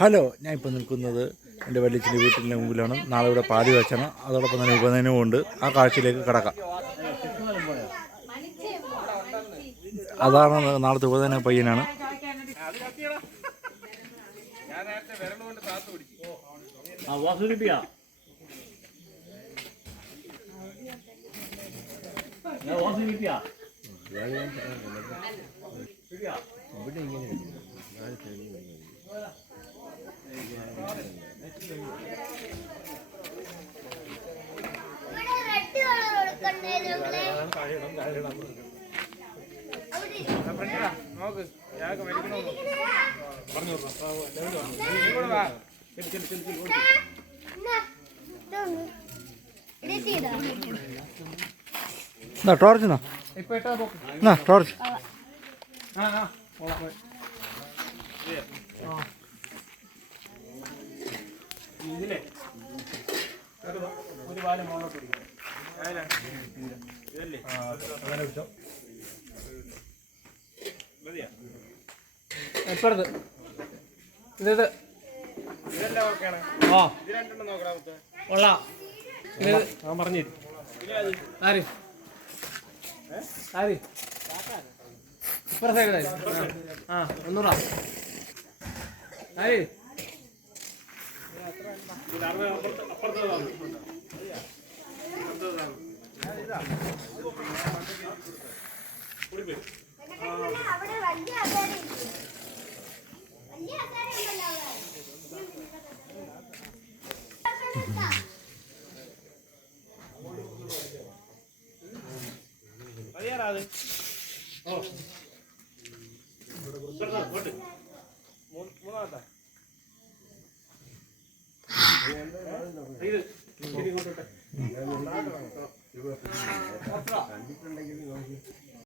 Hello, ഞാൻ ഇപ്പോൾ നിൽക്കുന്നത് എൻ്റെ വല്യച്ഛൻ്റെ വീട്ടിൻ്റെ മുമ്പിലാണ്. നാളെ ഇവിടെ പാല് കാച്ചാണ്, അതോടൊപ്പം തന്നെ ഉപനയനവും ഉണ്ട്. ആ കാഴ്ചയിലേക്ക് കിടക്കാം. അതാണ് നാളത്തെ ഉപനയന പയ്യനാണ്. ടോർച്ച് ടോർച്ച് ഇതിലെ ഒരു പാലം മുകളിലോട്ട് പിടിക്കും. ഇതല്ലേ അങ്ങനെ പിടിച്ചോ. ഇപ്പുറത്ത് ഇത് ഇതെല്ലാം ഓക്കെയാണ്. ഇത് രണ്ടെണ്ണം നോക്കണം. കൊള്ളാം. ഞാൻ പറഞ്ഞു ആര് ആര് ഇപ്പുറ സൈഡ് ആ 100 ആര് മൂന്നാമത്തെ ഇത്